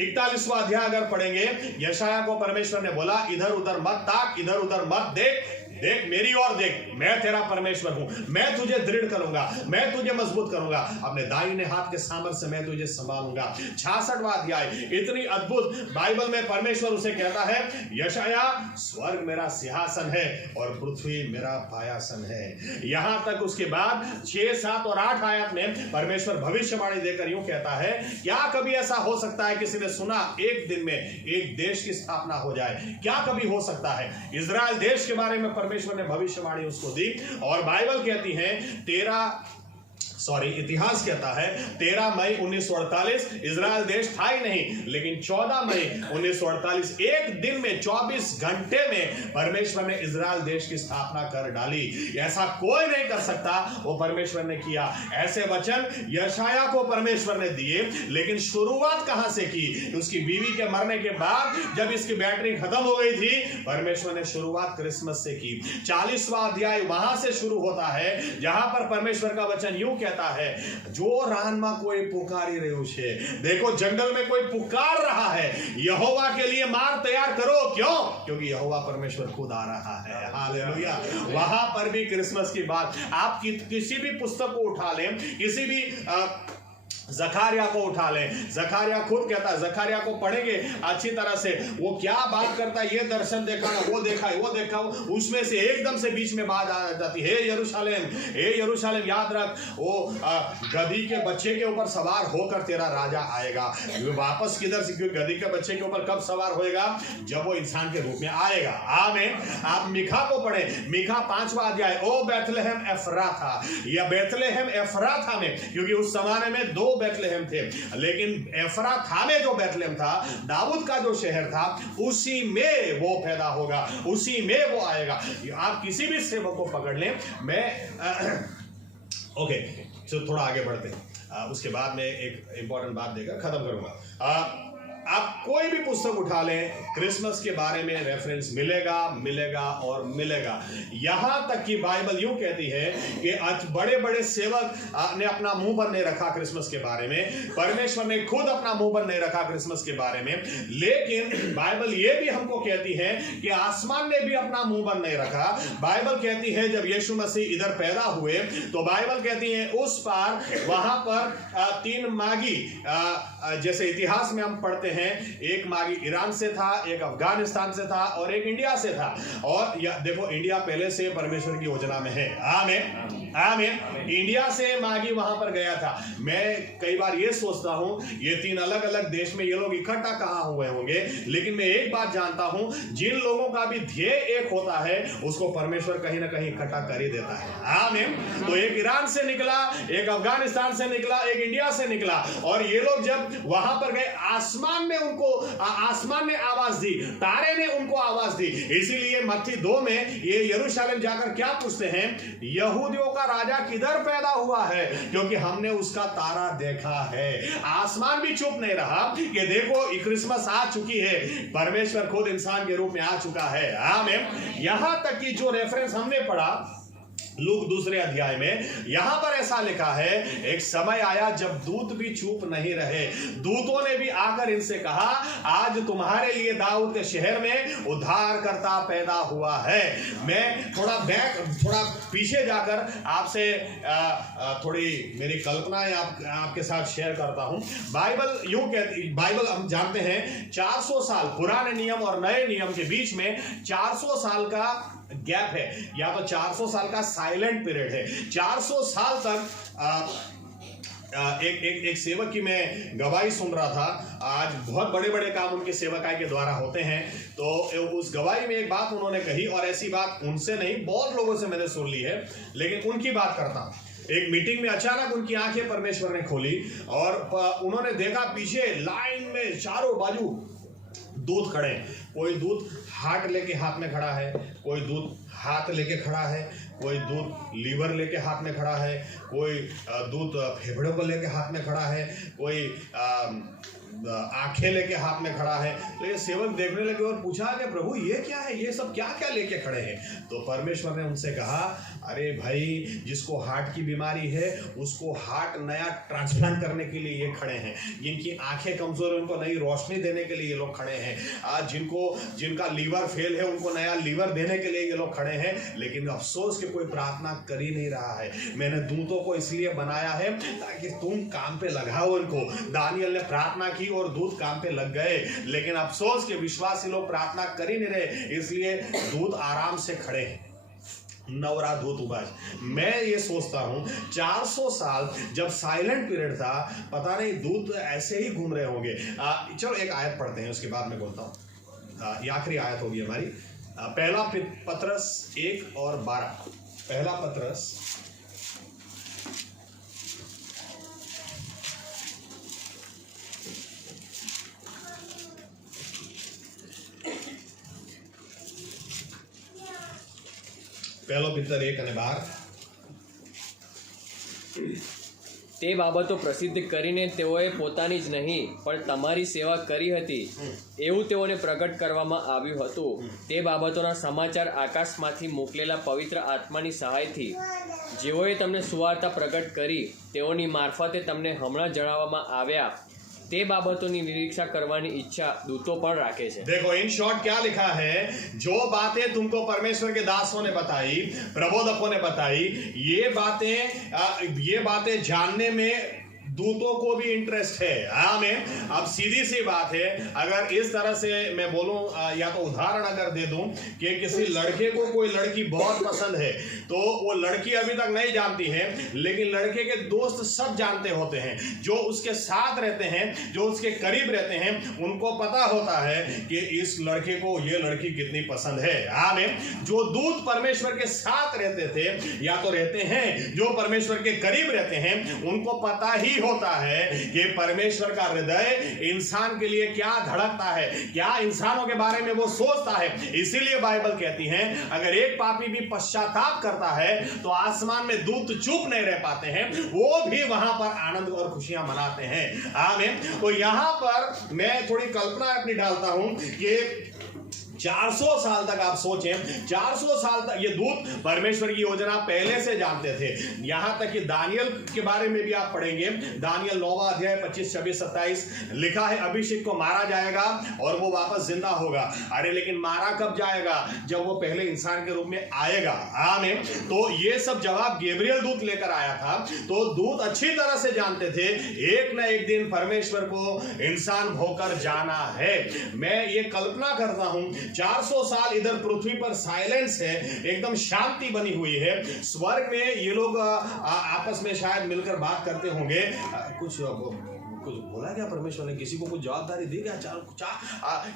41वां अध्याय अगर पढ़ेंगे, यशाया को परमेश्वर ने बोला इधर उधर मत ताक, इधर उधर मत देख, देख मेरी ओर देख, मैं तेरा परमेश्वर हूं, मैं तुझे दृढ़ करूंगा, मैं तुझे मजबूत करूंगा, अपने दाहिने हाथ के सामर्थ्य से मैं तुझे संभालूंगा। 66वां अध्याय, इतनी अद्भुत बाइबल में परमेश्वर उसे कहता है, यशाया स्वर्ग मेरा सिंहासन है और पृथ्वी मेरा पायासन है। यहां तक उसके बाद 6, 7 और 8 आयत में परमेश्वर भविष्यवाणी देकर यूं कहता है, क्या कभी ऐसा हो सकता है, किसी ने सुना एक दिन में एक देश की स्थापना हो जाए? क्या कभी हो सकता है? इजराइल देश के बारे में परमेश्वर ने भविष्यवाणी उसको दी और बाइबल कहती है इतिहास कहता है 13 मई 1948 इजराइल देश था ही नहीं, लेकिन 14 मई 1948 एक दिन में 24 घंटे में परमेश्वर ने इजराइल देश की स्थापना कर डाली। ऐसा कोई नहीं कर सकता, वो परमेश्वर ने किया। ऐसे वचन यशाया को परमेश्वर ने दिए, लेकिन शुरुआत कहां से की? उसकी बीवी के मरने के बाद जब इसकी बैटरी खत्म हो गई थी, परमेश्वर ने शुरुआत क्रिसमस से की। 40वां अध्याय वहां से शुरू होता है जहां पर परमेश्वर का वचन यूं कहता है, जो रानमा कोई पुकारी रहे छे, देखो जंगल में कोई पुकार रहा है, यहोवा के लिए मार्ग तैयार करो। क्यों? क्योंकि यहोवा परमेश्वर खुद आ रहा है। हालेलुया। वहां पर भी क्रिसमस की बात, आप किसी भी पुस्तक को उठा लें, किसी भी जकारिया को उठा ले, जकारिया खुद कहता है, जकारिया को पढ़ेंगे अच्छी तरह से, वो क्या बात करता है, ये दर्शन देखा ना, वो देखा, उसमें से एकदम से बीच में बात आ जाती है, हे यरूशलेम याद रख, वो गधी के बच्चे के ऊपर सवार होकर तेरा राजा आएगा। वापस किधर से? क्योंकि गधी के बच्चे के ऊपर कब सवार होएगा? जब वो इंसान के रूप में आएगा। आमीन। आप मीखा को पढ़े, मीखा 5वां अध्याय, ओ बैतलहम एफ्राथा, या बैतलहम एफ्राथा में, क्योंकि उस जमाने में 2 बैतलहम थे, लेकिन एफ्राथा में जो बैतलहम था, दाऊद का जो शहर था, उसी में वो पैदा होगा, उसी में वो आएगा। आप किसी भी सेवक को पकड़ लें, मैं ओके तो थोड़ा आगे बढ़ते हैं, उसके बाद में एक इंपॉर्टेंट बात देकर खत्म करूंगा। आप कोई भी पुस्तक उठा लें, क्रिसमस के बारे में रेफरेंस मिलेगा और मिलेगा। यहां तक कि बाइबल यूं कहती है कि आज बड़े बड़े सेवक ने अपना मुंह बंद नहीं रखा क्रिसमस के बारे में, परमेश्वर ने खुद अपना मुंह बंद नहीं रखा क्रिसमस के बारे में। लेकिन बाइबल ये भी हमको कहती है कि आसमान ने भी अपना मुंह बंद नहीं रखा। बाइबल कहती है जब यीशु मसीह इधर पैदा हुए तो बाइबल कहती है उस पार वहां पर 3 मागी, जैसे इतिहास में हम पढ़ते हैं, एक मागी ईरान से था, एक अफगानिस्तान से था और एक इंडिया से था। और देखो इंडिया पहले से परमेश्वर की योजना में है। आमीन। इंडिया से मागी वहां पर गया था। मैं कई बार ये सोचता हूं ये 3 अलग अलग देश में ये लोग इकट्ठा कहां हुए होंगे, लेकिन मैं एक बात जानता हूं, जिन लोगों का भी ध्येय एक होता है उसको परमेश्वर कहीं ना कहीं इकट्ठा कर ही देता है। आमीन। तो एक ईरान से निकला, एक अफगानिस्तान से निकला, एक इंडिया से निकला, और ये लोग जब वहां पर गए, आसमान ने आवाज दी, तारे ने उनको आवाज दी। इसीलिए मत्ती 2 में ये यरूशलेम जाकर क्या पूछते हैं, यहूदियों का राजा किधर पैदा हुआ है, क्योंकि हमने उसका तारा देखा है। आसमान भी चुप नहीं रहा कि देखो क्रिसमस आ चुकी है, परमेश्वर खुद इंसान के रूप में आ चुका है। आमीन। यहां तक कि जो रेफरेंस हमने पढ़ा लूक 2 अध्याय में, यहां पर ऐसा लिखा है, एक समय आया जब दूत भी चुप नहीं रहे, दूतों ने भी आकर इनसे कहा, आज तुम्हारे लिए दाऊद के शहर में उद्धारकर्ता पैदा हुआ है। मैं थोड़ा पीछे जाकर आपसे थोड़ी मेरी कल्पनाएं आपके साथ शेयर करता हूं। बाइबल यूं कहती, बाइबल हम जानते हैं 400 साल पुराने नियम और नए नियम के बीच में 400 साल का गैप है, या तो 400 साल का साइलेंट पीरियड है। 400 साल तक एक सेवक की मैं गवाही सुन रहा था। आज बहुत बड़े बड़े काम उनके सेवकाई के द्वारा होते हैं। तो उस गवाही में एक बात उन्होंने कही, और ऐसी बात उनसे नहीं बहुत लोगों से मैंने सुन ली है, लेकिन उनकी बात करता हूं। एक मीटिंग में अचानक उनकी आंखें परमेश्वर ने खोली और उन्होंने देखा पीछे लाइन में चारों बाजू दूत खड़े। कोई दूत हार्ट लेके हाथ में खड़ा है, कोई दूत हाथ लेके खड़ा है, कोई दूत लीवर लेके हाथ में खड़ा है, कोई दूत फेफड़ों को लेके हाथ में खड़ा है, कोई आंखें लेके हाथ में खड़ा है। तो ये सेवक देखने लगे और पूछा कि प्रभु ये क्या है, ये सब क्या क्या लेके खड़े हैं? तो परमेश्वर ने उनसे कहा, अरे भाई, जिसको हार्ट की बीमारी है उसको हार्ट नया ट्रांसप्लांट करने के लिए ये खड़े हैं। जिनकी आंखें कमजोर है उनको नई रोशनी देने के लिए ये लोग खड़े हैं। जिनका लीवर फेल है उनको नया लीवर देने के लिए ये लोग खड़े हैं। लेकिन अफसोस कि कोई प्रार्थना कर ही नहीं रहा है। मैंने दूतों को इसलिए बनाया है ताकि तुम काम पे लगाओ इनको। दानियल ने प्रार्थना की और दूत काम पे लग गए, लेकिन अफसोस के विश्वासी लोग प्रार्थना कर ही नहीं रहे, इसलिए दूत आराम से खड़े हैं। नवरा दूत उबाज। मैं ये सोचता हूं 400 साल जब साइलेंट पीरियड था, पता नहीं दूत ऐसे ही घूम रहे होंगे। चलो एक आयत पढ़ते हैं, उसके बाद मैं बोलता हूं। ये आखिरी आयत होगी हमारी, पहला पत्रस 1 और 12। पहला पत्रस પહેલો પિત્તર 1 અને 12। તે બાબતો પ્રસિદ્ધ કરીને તેઓએ પોતાની જ નહીં પણ તમારી સેવા કરી હતી એવું તેઓને પ્રગટ કરવામાં આવ્યું હતું। તે બાબતોના સમાચાર આકાશમાંથી મોકલેલા પવિત્ર આત્માની સહાયથી જેઓએ તમને સુવાર્તા પ્રગટ કરી તેઓની મારફતે તમને હમણાં જણાવવામાં આવ્યા તે બાબતોની નિરીક્ષા કરવાની ઈચ્છા દૂતો પણ રાખે છે। देखो इन शॉर्ट क्या लिखा है, जो बातें तुमको परमेश्वर के दासों ने बताई, प्रबोधकों ने बताई, ये बातें जानने में दूतों को भी इंटरेस्ट है। आमीन। अब सीधी सी बात है, अगर इस तरह से मैं बोलूं, या तो उदाहरण अगर दे दूं कि किसी लड़के को कोई लड़की बहुत पसंद है, तो वो लड़की अभी तक नहीं जानती है, लेकिन लड़के के दोस्त सब जानते होते हैं। जो उसके साथ रहते हैं, जो उसके करीब रहते हैं, उनको पता होता है कि इस लड़के को ये लड़की कितनी पसंद है। आमीन। जो दूत परमेश्वर के साथ रहते थे या तो रहते हैं, जो परमेश्वर के करीब रहते हैं, उनको पता ही होता है कि परमेश्वर का हृदय इंसान के लिए क्या धड़कता है, क्या इंसानों के बारे में वो सोचता है। इसीलिए बाइबल कहती है, अगर एक पापी भी पश्चाताप करता है तो आसमान में दूत चुप नहीं रह पाते हैं, वो भी वहां पर आनंद और खुशियां मनाते हैं। आमीन। तो यहां पर मैं थोड़ी कल्पना अपनी डालता हूं कि 400 साल तक आप सोचें, 400 साल तक ये दूत परमेश्वर की योजना पहले से जानते थे। यहां तक कि दानियल के बारे में भी आप पढ़ेंगे, दानियल 9वां अध्याय 25, 26, 27 लिखा है, अभिषेक को मारा जाएगा और वो वापस जिंदा होगा। अरे लेकिन मारा कब जाएगा? जब वो पहले इंसान के रूप में आएगा। आमीन। तो ये सब जवाब गैब्रियल दूत लेकर आया था। तो दूत अच्छी तरह से जानते थे एक न एक दिन परमेश्वर को इंसान होकर जाना है। मैं ये कल्पना करता हूं 400 साल इधर पृथ्वी पर साइलेंस है, एकदम शांति बनी हुई है। स्वर्ग में ये लोग आपस में शायद मिलकर बात करते होंगे। कुछ बोला क्या परमेश्वर ने? किसी को कुछ जवाबदारी दी क्या?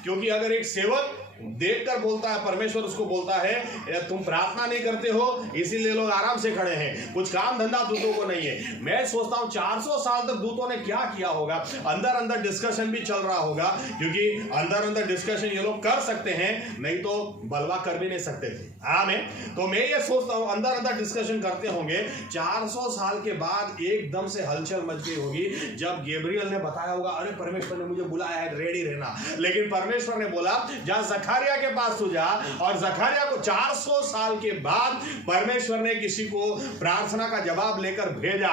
क्योंकि अगर एक सेवक देखकर बोलता है, परमेश्वर उसको बोलता है तुम प्रार्थना नहीं करते हो इसीलिए लोग आराम से खड़े हैं, कुछ काम धंधा दूतों को नहीं है। मैं सोचता हूं 400 साल तक दूतों ने क्या किया होगा। अंदर अंदर डिस्कशन भी चल रहा होगा, क्योंकि अंदर अंदर डिस्कशन ये लोग कर सकते हैं, नहीं तो बलवा कर भी नहीं सकते थे। आमीन। तो मैं ये सोचता हूं अंदर अंदर डिस्कशन करते होंगे। 400 साल के बाद एकदम से हलचल मच गई होगी जब गैब्रियल ने बताया होगा, अरे परमेश्वर ने मुझे बुलाया है, रेडी रहना। लेकिन परमेश्वर ने बोला जा जकरिया के पास तू जा, और जकरिया को 400 साल के बाद परमेश्वर ने किसी को प्रार्थना का जवाब लेकर भेजा।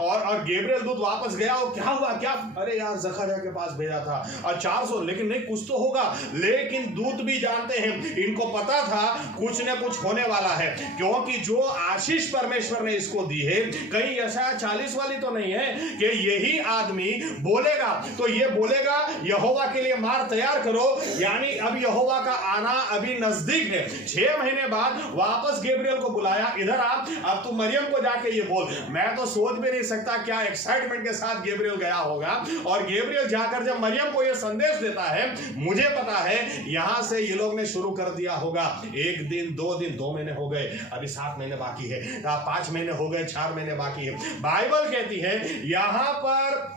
और गैब्रियल दूत वापस गया और क्या हुआ? क्या? अरे यार जकरिया के पास भेजा था और 400, लेकिन नहीं कुछ तो होगा। लेकिन दूत भी जानते हैं, इनको पता था कुछ न कुछ होने वाला है, क्योंकि जो आशीष परमेश्वर ने इसको दी है, कहीं यशायाह 40 वाली तो नहीं है कि यही आदमी आदमी बोलेगा तो ये बोलेगा यहोवा के लिए मार्ग तैयार करो, यानी अब यहोवा का आना अभी नजदीक है। 6 महीने बाद वापस गैब्रियल को बुलाया, इधर आ, अब तू मरियम को जाके ये बोल। मैं तो सोच भी नहीं सकता क्या एक्साइटमेंट के साथ गैब्रियल गया होगा, और गैब्रियल जाकर जब मरियम को ये संदेश देता है, मुझे पता है यहां से ये लोग ने शुरू कर दिया होगा। 1 दिन 2 दिन 2 महीने हो गए, अभी 7 महीने बाकी है, 5 महीने हो गए, 4 महीने बाकी है। बाइबल कहती है यहां पर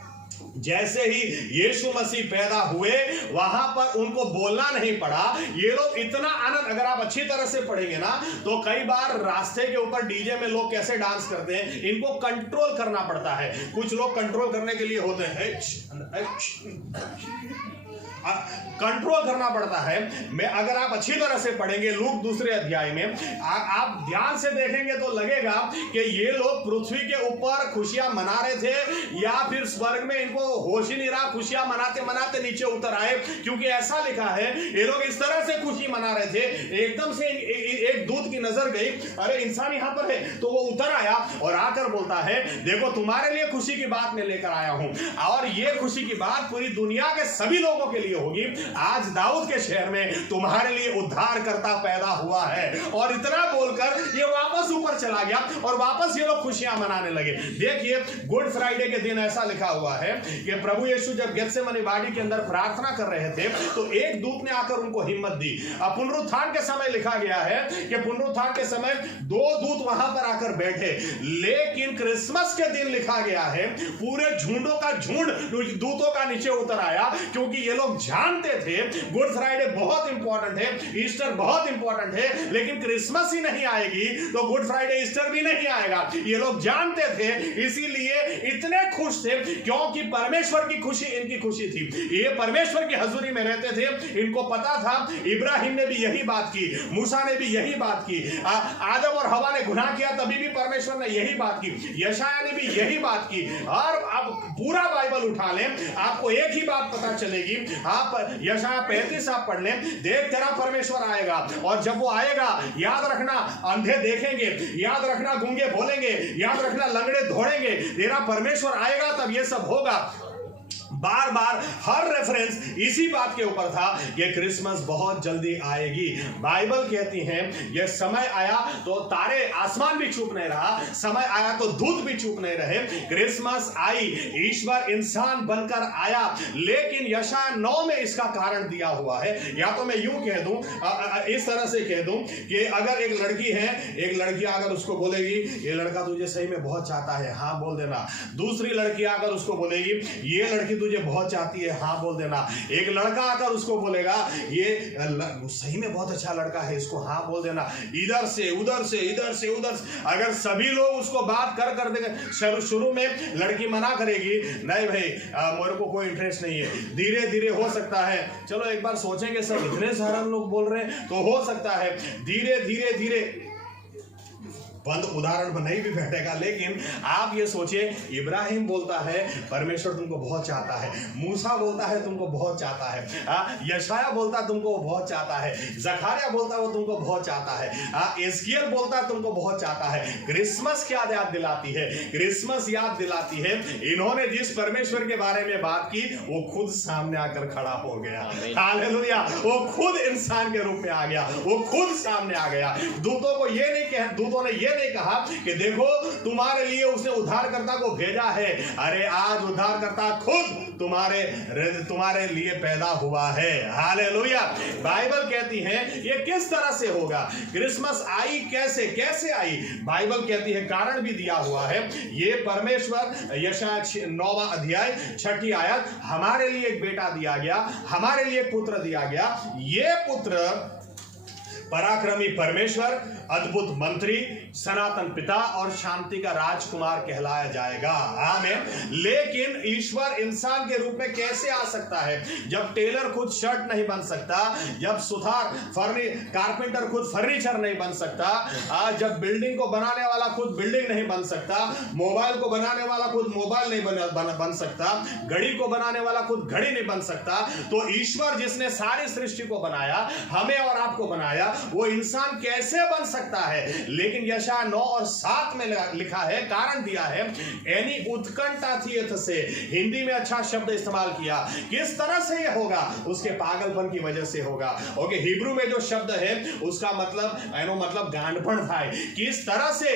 जैसे ही यीशु मसीह पैदा हुए वहां पर उनको बोलना नहीं पड़ा। ये लोग इतना आनंद, अगर आप अच्छी तरह से पढ़ेंगे ना तो कई बार रास्ते के ऊपर डीजे में लोग कैसे डांस करते हैं, इनको कंट्रोल करना पड़ता है। कुछ लोग कंट्रोल करने के लिए होते हैं, कंट्रोल करना पड़ता है। मैं अगर आप अच्छी तरह से पढ़ेंगे लूक 2 अध्याय में, आप ध्यान से देखेंगे तो लगेगा कि ये लोग पृथ्वी के ऊपर खुशियां मना रहे थे, या फिर स्वर्ग में इनको होश ही नहीं रहा, खुशियां मनाते मनाते नीचे उतर आए। क्योंकि ऐसा लिखा है ये लोग इस तरह से खुशी मना रहे थे, एकदम से एक दूत की नजर गई, अरे इंसान यहां पर है, तो वो उतर आया और आकर बोलता है देखो तुम्हारे लिए खुशी की बात मैं लेकर आया हूं, और ये खुशी की बात पूरी दुनिया के सभी लोगों के लिए होगी। आज दाऊद के शहर में तुम्हारे लिए उद्धारकर्ता पैदा हुआ है। और इतना बोलकर ये वापस ऊपर चला गया और वापस ये लोग खुशियां मनाने लगे। देखिए गुड फ्राइडे के दिन ऐसा लिखा हुआ है कि प्रभु यीशु जब गेत्सेमनी बाड़ी के अंदर प्रार्थना कर रहे थे तो एक दूत ने आकर उनको हिम्मत दी। पुनरुत्थान के समय लिखा गया है कि पुनरुत्थान के समय 2 दूत वहां पर आकर बैठे, लेकिन क्रिसमस के दिन लिखा गया है पूरे झुंडों का झुंड दूतों का नीचे उतर आया, क्योंकि ये लोग जानते थे गुड फ्राइडे बहुत इंपॉर्टेंट है, ईस्टर बहुत इंपॉर्टेंट है, लेकिन क्रिसमस ही नहीं आएगी तो गुड फ्राइडे ईस्टर भी नहीं आएगा। ये लोग जानते थे, इसीलिए इतने खुश थे क्योंकि परमेश्वर की खुशी इनकी खुशी थी। ये परमेश्वर की हजूरी में रहते थे, इनको पता था। इब्राहिम ने भी यही बात की, मूसा ने भी यही बात की, आदम और हवा ने गुनाह किया तभी भी परमेश्वर ने यही बात की, यशाया ने भी यही बात की। और अब पूरा बाइबल उठा लें आपको एक ही बात पता चलेगी। आप यशाया 35 आप पढ़ लें, देख तेरा परमेश्वर आएगा, और जब वो आएगा याद रखना अंधे देखेंगे, याद रखना गूंगे बोलेंगे, याद रखना लंगड़े दौड़ेंगे, तेरा परमेश्वर आएगा तब ये सब होगा। बार बार हर रेफरेंस इसी बात के ऊपर था कि क्रिसमस बहुत जल्दी आएगी। बाइबल कहती है यह समय आया तो तारे आसमान भी चुप नहीं रहा, समय आया तो दूत भी चुप नहीं रहे। क्रिसमस आई, ईश्वर इंसान बनकर आया, लेकिन यशाया 9 में इसका कारण दिया हुआ है। या तो मैं यूं कह दूं, इस तरह से कह दूं कि अगर एक लड़की है, एक लड़की अगर उसको बोलेगी ये लड़का तुझे सही में बहुत चाहता है, हाँ बोल देना। दूसरी लड़की अगर उसको बोलेगी ये लड़की तुझे बहुत चाहती है, हाँ बोल देना। एक लड़का आकर उसको बोलेगा ये सही में बहुत अच्छा लड़का है, इसको हाँ बोल देना। इधर से उधर से, इधर से उधर से, अगर सभी लोग उसको बात कर देंगे, शुरू में लड़की मना करेगी, नहीं भाई मेरे को कोई इंटरेस्ट नहीं है, धीरे धीरे हो सकता है, चलो एक बार सोचेंगे, सब इतने सारे लोग बोल रहे हैं तो हो सकता है, धीरे धीरे धीरे बंद उदाहरण नहीं भी बैठेगा। लेकिन आप ये सोचिए, इब्राहिम बोलता है परमेश्वर तुमको बहुत चाहता है, मूसा बोलता है तुमको बहुत चाहता है, यशाया बोलता तुमको बहुत चाहता है, जखारिया बोलता वो तुमको बहुत चाहता है, एजकियल बोलता तुमको बहुत चाहता है। क्रिसमस क्या याद दिलाती है? क्रिसमस याद दिलाती है इन्होंने जिस परमेश्वर के बारे में बात की वो खुद सामने आकर खड़ा हो गया। हालेलुया, वो खुद इंसान के रूप में आ गया, वो खुद सामने आ गया। दूतों को ये नहीं कहा, दूतों ने ये नहीं कहा कि देखो तुम्हारे लिए उसने उद्धारकर्ता को भेजा है। अरे आज उद्धारकर्ता खुद तुम्हारे लिए पैदा हुआ है। हालेलुया। बाइबल कहती है ये किस तरह से होगा, क्रिसमस आई कैसे आई? बाइबल कहती है कारण भी दिया हुआ है। ये परमेश्वर यशाया 9वां अध्याय 6ठी आयत, हमारे लिए एक बेटा दिया गया, हमारे लिए एक पुत्र दिया गया। ये पुत्र पराक्रमी परमेश्वर, अद्भुत मंत्री, सनातन पिता और शांति का राजकुमार कहलाया जाएगा। आमीन। लेकिन ईश्वर इंसान के रूप में कैसे आ सकता है? जब टेलर खुद शर्ट नहीं बन सकता, जब कारपेंटर खुद फर्नीचर नहीं बन सकता, जब बिल्डिंग को बनाने वाला खुद बिल्डिंग नहीं बन सकता, मोबाइल को बनाने वाला खुद मोबाइल नहीं बन सकता, घड़ी को बनाने वाला खुद घड़ी नहीं बन सकता, तो ईश्वर जिसने सारी सृष्टि को बनाया, हमें और आपको बनाया, वो इंसान कैसे बन सकता है। लेकिन यशायाह 9:7 में लिखा है, कारण दिया है, एनी उत्कंठा थी से, हिंदी में अच्छा शब्द इस्तेमाल किया। किस तरह से ये होगा? उसके पागलपन की वजह से होगा। ओके, हिब्रू में जो शब्द है उसका मतलब गांडपण था। किस तरह से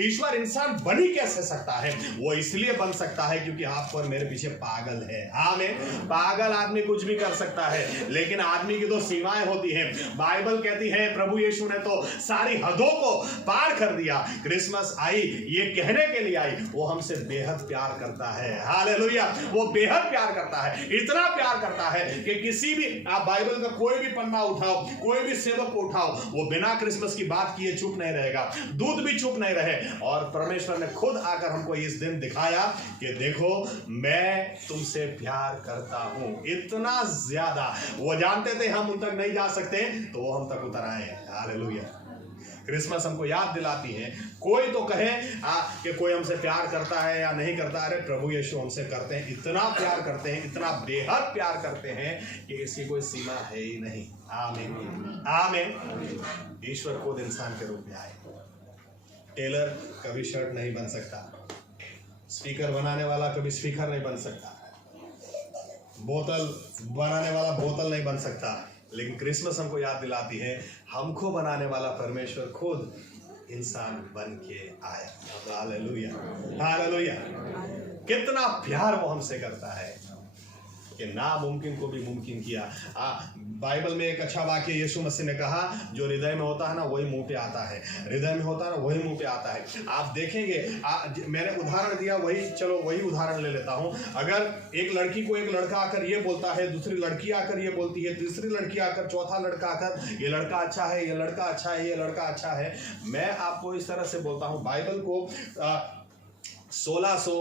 ईश्वर इंसान बन ही कैसे सकता है? वो इसलिए बन सकता है क्योंकि आपको और मेरे पीछे पागल है। आमीन। पागल आदमी कुछ भी कर सकता है, लेकिन आदमी की तो सीमाएं होती हैं। बाइबल कहती है प्रभु यीशु ने तो सारी हदों को पार कर दिया। क्रिसमस आई ये कहने के लिए आई, वो हमसे बेहद प्यार करता है। हालेलुया। वो बेहद प्यार करता है, इतना प्यार करता है कि किसी भी, आप बाइबल का कोई भी पन्ना उठाओ, कोई भी सेवक को उठाओ, वो बिना क्रिसमस की बात किए चुप नहीं रहेगा। दूध भी चुप नहीं रहे। और परमेश्वर ने खुद आकर हमको इस दिन दिखाया कि देखो मैं तुमसे प्यार करता हूं, इतना ज्यादा। वो जानते थे हम उन तक नहीं जा सकते, तो वो हम तक उतर आए। हालेलुया। क्रिसमस हमको याद दिलाती है। कोई तो कहे कि कोई हमसे प्यार करता है या नहीं करता, अरे प्रभु यीशु हमसे करते हैं, इतना प्यार करते हैं, इतना बेहद प्यार करते हैं कि इसकी कोई सीमा है ही नहीं। आमीन आमीन। ईश्वर खुद इंसान के रूप में आए। टेलर कभी शर्ट नहीं बन सकता, स्पीकर बनाने वाला कभी स्पीकर नहीं बन सकता, बोतल बनाने वाला बोतल नहीं बन सकता। लेकिन क्रिसमस हमको याद दिलाती है, हमको बनाने वाला परमेश्वर खुद इंसान बन के आया। Hallelujah hallelujah. कितना प्यार वो हमसे करता है कि नामुमकिन को भी मुमकिन किया। बाइबल में एक अच्छा वाक्य यीशु मसीह ने कहा, जो हृदय में होता है ना वही मुंह पे आता है, हृदय में होता है ना वही मुंह पे आता है। आप देखेंगे, मैंने उदाहरण दिया, वही उदाहरण ले लेता हूं। अगर एक लड़की को एक लड़का आकर ये बोलता है, दूसरी लड़की आकर ये बोलती है, तीसरी लड़की आकर, चौथा लड़का आकर, ये लड़का अच्छा है, ये लड़का अच्छा है, ये लड़का अच्छा है। मैं आपको इस तरह से बोलता हूं, बाइबल को 1600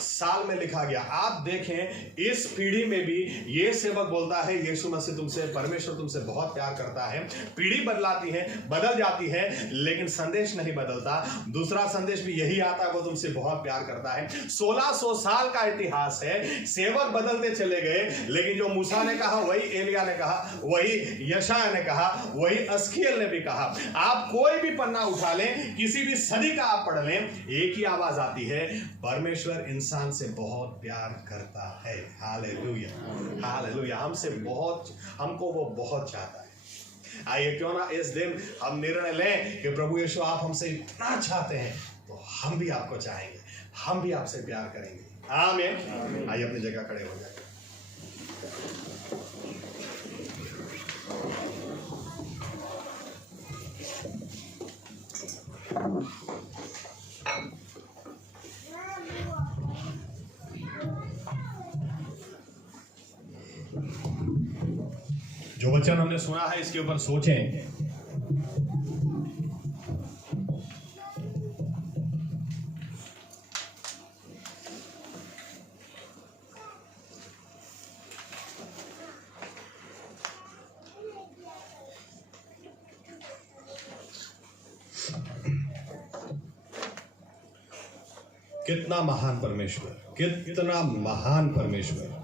साल में लिखा गया। आप देखें इस पीढ़ी में भी ये सेवक बोलता है, यीशु मसीह तुमसे, परमेश्वर तुमसे बहुत प्यार करता है। पीढ़ी बदलाती है, बदल जाती है, लेकिन संदेश नहीं बदलता। दूसरा संदेश भी यही आता है, वो तुमसे बहुत प्यार करता है। 1600 साल का इतिहास है। सेवक बदलते चले गए, लेकिन जो मूसा ने कहा वही एलिया ने कहा, वही यशायाह ने कहा, वही अस्कियल ने भी कहा। आप कोई भी पन्ना उठा लें, किसी भी सदी का आप पढ़ लें, एक ही आवाज आती है, परमेश्वर इंसान से बहुत प्यार करता है। Hallelujah hallelujah. हमको वो बहुत चाहता है। आइए क्यों ना इस दिन हम निर्णय लें कि प्रभु यीशु आप हमसे इतना चाहते हैं, तो हम भी आपको चाहेंगे, हम भी आपसे प्यार करेंगे। आमीन। आइए अपनी जगह खड़े हो जाए। जो वचन हमने सुना है इसके ऊपर सोचें। कितना महान परमेश्वर, कितना महान परमेश्वर।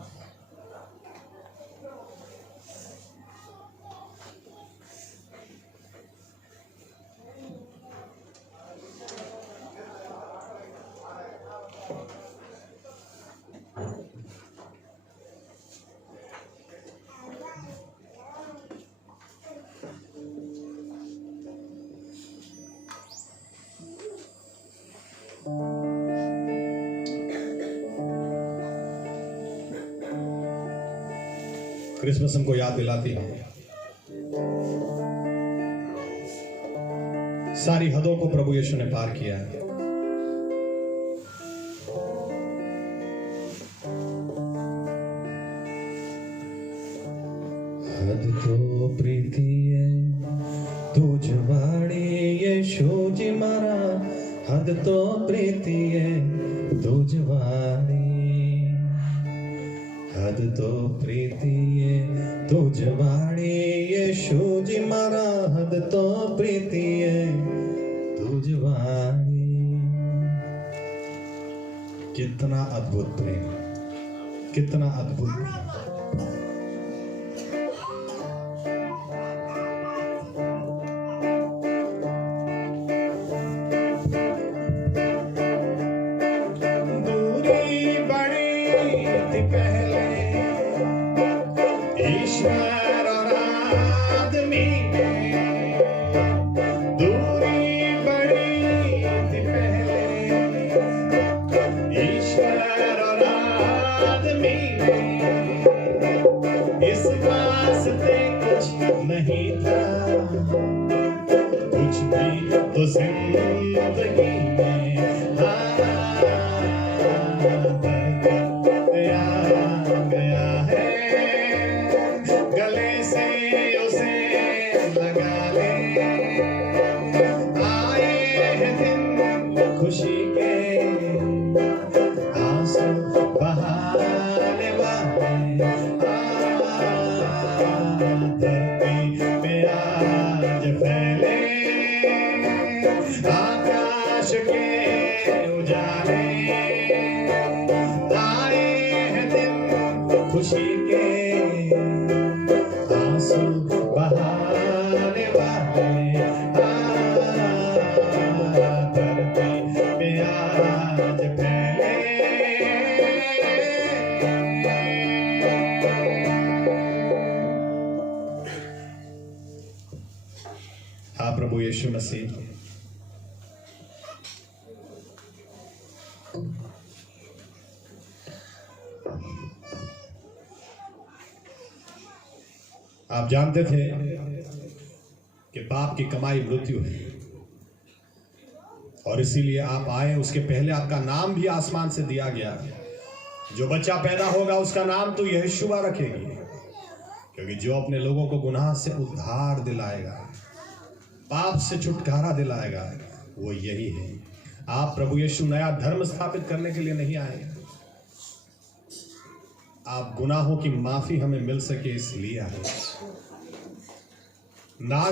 क्रिसमस हमको याद दिलाती है, सारी हदों को प्रभु यीशु ने पार किया है। हद तो प्रीति है तुझ वाणी यीशु जी मारा, हद तो प्रीति है तुझ वाणी, हद तो प्रीति है तुझ वाणी यीशु जी मारा, हद तो प्रीति है तुझ वाणी। कितना अद्भुत प्रेम, कितना अद्भुत प्रेम। खुशी के आंसू बहाने वाले धरती पे आज फैले आकाश के उजाले आए हैं दिन खुशी के आंसू बहाने वाले धरती पे आज फैले। हाँ प्रभु यीशु मसीह, आप जानते थे कि पाप की कमाई मृत्यु है और इसीलिए आप आए। उसके पहले आपका नाम भी आसमान से दिया गया। जो बच्चा पैदा होगा उसका नाम तो यहोशुआ रखेगी, क्योंकि जो अपने लोगों को गुनाह से उद्धार दिलाएगा, पाप से छुटकारा दिलाएगा, वो यही है। आप प्रभु यीशु नया धर्म स्थापित करने के लिए नहीं आए, आप गुनाहों की माफी हमें मिल सके इसलिए आए। ना